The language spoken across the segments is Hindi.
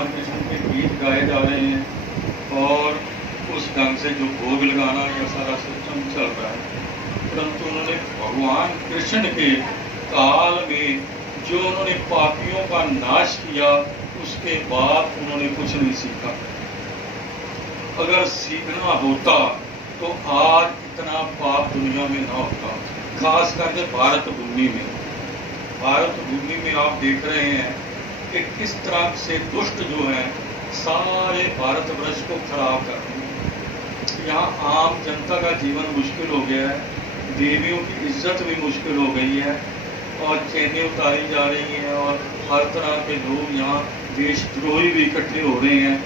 भगवान कृष्ण के गीत गाए जा रहे हैं और उस ढंग से जो भोग लगाना या सारा सिस्टम चल रहा है, परंतु उन्होंने भगवान कृष्ण के काल में जो उन्होंने पापियों का नाश किया, उसके बाद उन्होंने कुछ नहीं सीखा। अगर सीखना होता तो आज इतना पाप दुनिया में ना होता, खास करके भारत भूमि में। भारत भूमि में आप देख रहे हैं कि किस तरह से दुष्ट जो हैं सारे भारतवर्ष को खराब कर रहे हैं। यहाँ आम जनता का जीवन मुश्किल हो गया है, देवियों की इज्जत भी मुश्किल हो गई है और चैनें उतारी जा रही हैं और हर तरह के लोग यहाँ देशद्रोही भी इकट्ठे हो रहे हैं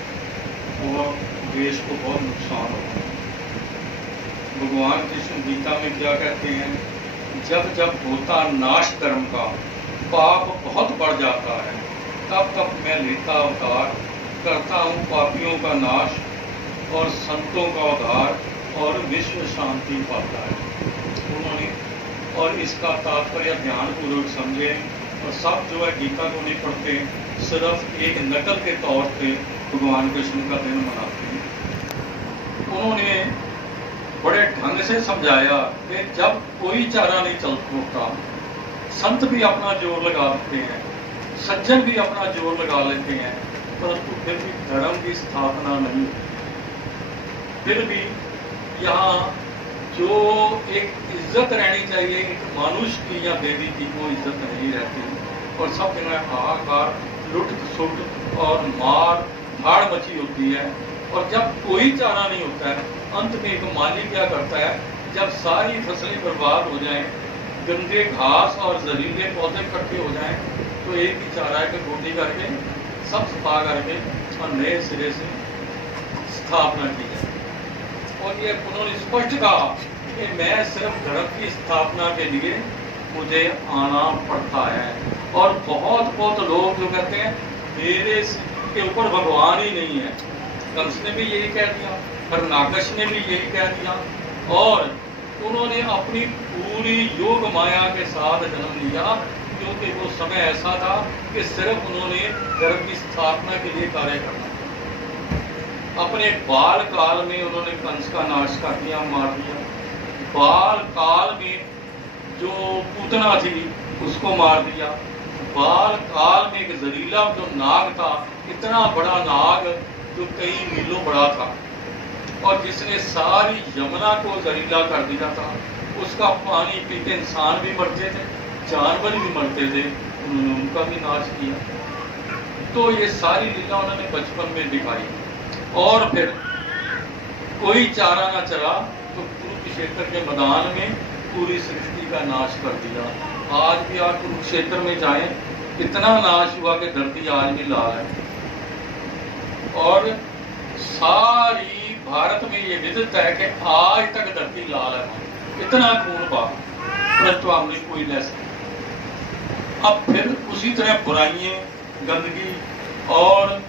और देश को बहुत नुकसान हो रहा है। भगवान कृष्ण गीता में क्या कहते हैं, जब जब होता नाश कर्म का, पाप बहुत बढ़ जाता है, तब तब मैं लेता अवतार, करता हूँ पापियों का नाश और संतों का उद्धार और विश्व शांति पाता है। उन्होंने और इसका तात्पर्य ध्यानपूर्वक समझे और सब जो है गीता को नहीं पढ़ते, सिर्फ एक नकल के तौर पे भगवान कृष्ण का दिन मनाते हैं। उन्होंने बड़े ढंग से समझाया कि जब कोई चारा नहीं चल होता, संत भी अपना जोर लगा देते हैं, सज्जन भी अपना जोर लगा लेते हैं, परंतु फिर भी धर्म की स्थापना नहीं होती। फिर भी यहाँ जो एक इज्जत रहनी चाहिए एक मनुष्य की या देवी की, वो इज्जत नहीं रहती और सब जगह हाहाकार, लुट सुट और मार धाड़ मची होती है। और जब कोई चारा नहीं होता है, अंत में एक माली क्या करता है, जब सारी फसलें बर्बाद हो जाएं, गंदे घास और जहरीले पौधे इकट्ठे हो जाएं, तो एक ही चारा है कि गोदी करके सब सफा करके और नए सिरे से स्थापना की जाए। और ये उन्होंने स्पष्ट कहा कि मैं सिर्फ धर्म की स्थापना के लिए मुझे आना पड़ता है। और बहुत लोग जो कहते हैं मेरे के ऊपर भगवान ही नहीं है, कंस ने भी यही कह दिया, हरनाकश ने भी यही कह दिया और उन्होंने अपनी पूरी योग माया के साथ जन्म लिया, क्योंकि वो समय ऐसा था कि सिर्फ उन्होंने धर्म की स्थापना के लिए कार्य करना। अपने बाल काल में उन्होंने कंस का नाश कर दिया, मार दिया। बाल काल में जो पूतना थी उसको मार दिया। बाल काल में एक जहरीला जो नाग था, इतना बड़ा नाग जो कई मीलों बड़ा था और जिसने सारी यमुना को जहरीला कर दिया था, उसका पानी पी के इंसान भी मरते थे, जानवर भी मरते थे, उन्होंने उनका भी नाश किया। तो ये सारी लीला उन्होंने बचपन में दिखाई। और फिर कोई चारा ना चला तो कुरुक्षेत्र के मैदान में पूरी सृष्टि का नाश कर दिया। आज भी आप कुरुक्षेत्र में जाएं, इतना नाश हुआ कि धरती आज भी लाल है। और सारी भारत में ये विदित है कि आज तक धरती लाल है, इतना खून बहा, परंतु हमने कोई लेसन। अब फिर उसी तरह बुराइयां, गंदगी और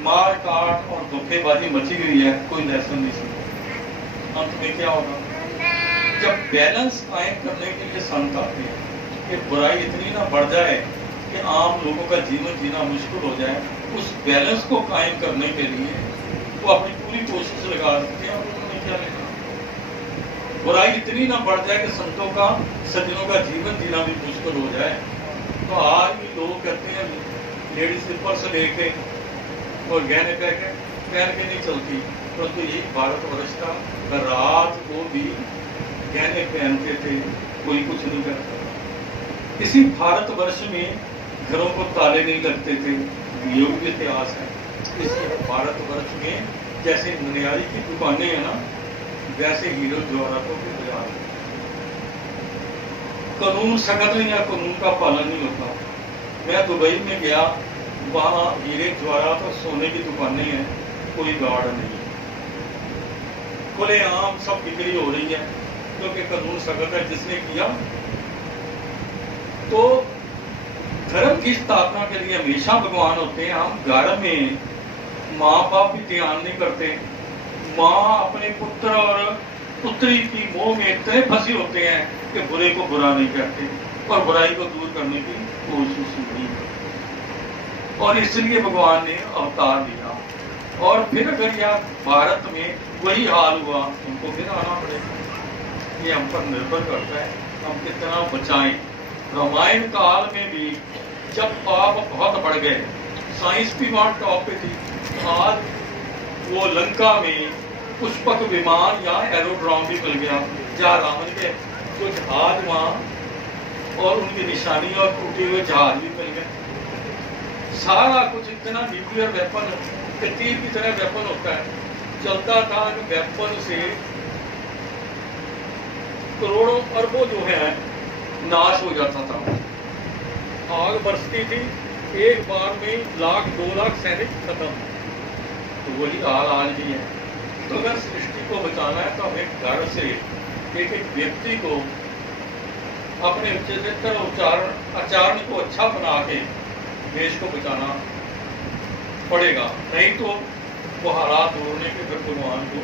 मार काट और धोखेबाजी मची हुई है, कोई लेसन नहीं सीखा। अंत में क्या होगा, जब बैलेंस कायम करने के लिए संत आते हैं कि बुराई इतनी ना बढ़ जाए कि आम लोगों का जीवन जीना मुश्किल हो जाए, उस बैलेंस को कायम करने के लिए वो अपनी पूरी कोशिश लगा देते हैं। और उन्होंने क्या लिखा, बुराई इतनी ना बढ़ जाए कि संतों का, सज्जनों का जीवन जीना भी मुश्किल हो जाए। तो आज भी लोग कहते हैं लेडीज स्लीपर से लेके और गहने पहन के नहीं चलती, परंतु यही भारतवर्ष था, रात को भी गहने पहनते थे, कोई कुछ नहीं करता। इसी भारतवर्ष में घरों को ताले नहीं लगते थे, ये भी इतिहास है। इसी भारतवर्ष में जैसे मनियारी की दुकानें हैं ना, वैसे हीरो जवाहरातों के बाजार है। कानून सख्त नहीं या कानून का पालन नहीं होता। मैं दुबई में गया, वहाँ हीरे जवाहरात और सोने की दुकानें हैं, कोई गार्ड नहीं है, खुलेआम सब बिक्री हो रही है, क्योंकि कानून सख्त है। जिसने किया तो धर्म की स्थापना के लिए हमेशा भगवान होते हैं। हम घर में माँ बाप भी ध्यान नहीं करते, माँ अपने पुत्र और पुत्री की मोह में इतने फंसे होते हैं कि बुरे को बुरा नहीं कहते और बुराई को दूर करने की कोशिश नहीं करते। और इसलिए भगवान ने अवतार दिया। और फिर अगर यह भारत में वही हाल हुआ, उनको फिर आना पड़ेगा। ये हम पर निर्भर करता है हम कितना बचाएं। रामायण काल में भी जब पाप बहुत बढ़ गए, साइंस भी वहां टॉप पे थी। आज वो लंका में पुष्पक विमान या एरोड्रोम भी मिल गया, जहाँ रावण के जो जहाज वहां और उनकी निशानी और टूटे हुए जहाज भी मिल गए। सारा कुछ इतना न्यूक्लियर वेपन, तीर की तरह वेपन होता है, चलता था। वेपन से करोड़ों अरबों जो है नाश हो जाता था। आग बरसती थी, एक बार में 1,00,000 2,00,000 सैनिक खत्म। तो वही हाल आज भी है। तो अगर सृष्टि को बचाना है तो हमें घर से एक एक व्यक्ति को अपने चरित्र आचरण को अच्छा बना के देश को बचाना पड़ेगा, नहीं तो वो हालात तोड़ने के फिर भगवान को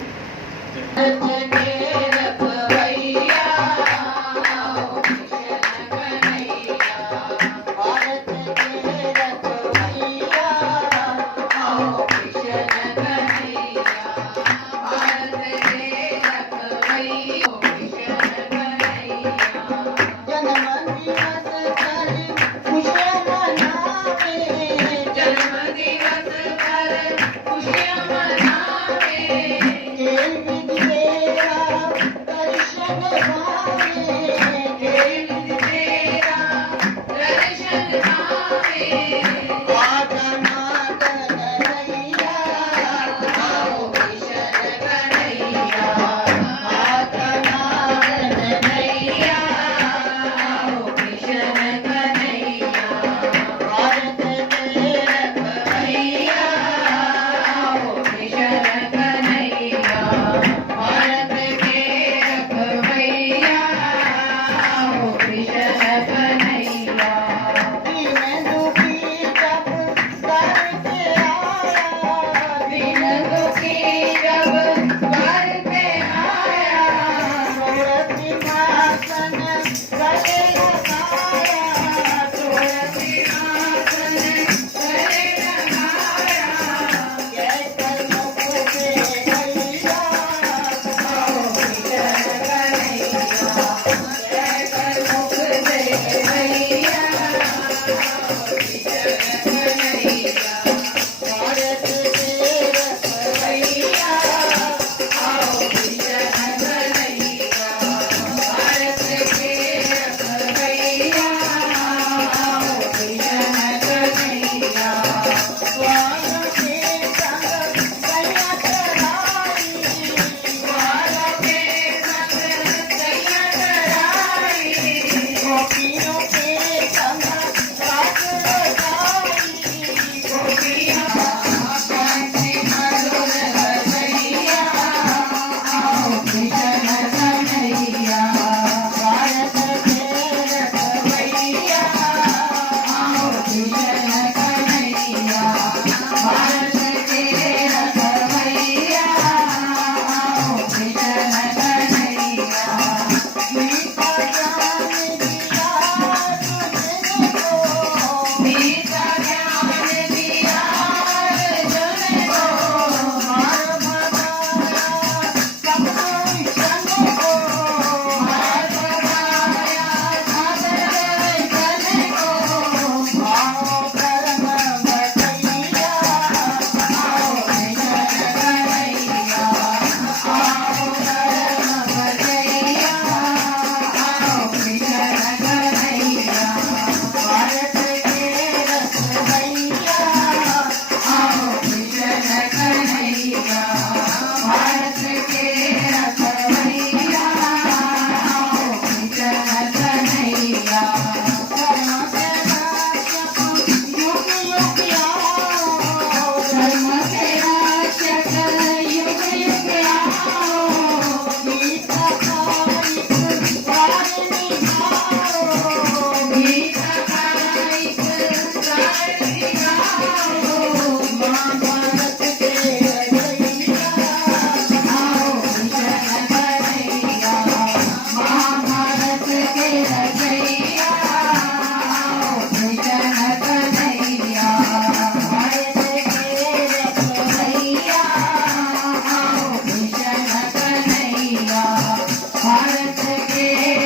के